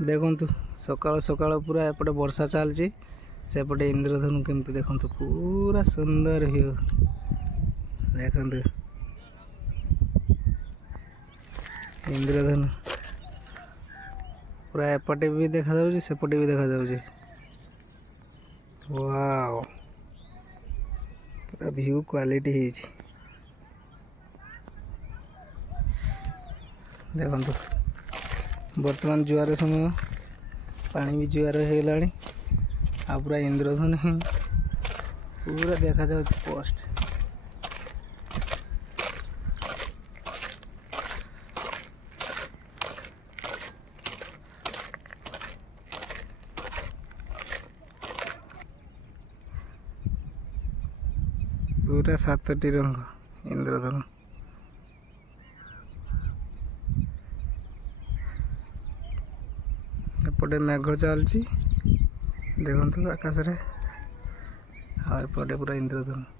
देखु सकाल सकाल पूरा एपटे वर्षा चलती सेपटे इंद्रधनु केमती देखु पूरा सुंदर व्यू देखु इंद्रधनु पूरा एपटे भी देखा जाउछि सेपटे भी देखा जाउछि। वाओ पूरा व्यू क्वालिटी है देखु बर्तमान जुआर समय पानी भी जुआर हो गलानी आ पूरा इंद्रधनु पूरा देखा जाउछि स्पष्ट। पूरा 7टी रंग इंद्रधनु एपटे मेघ चलती देखु आकाश रे आ एपटे पूरा इंद्रधनु।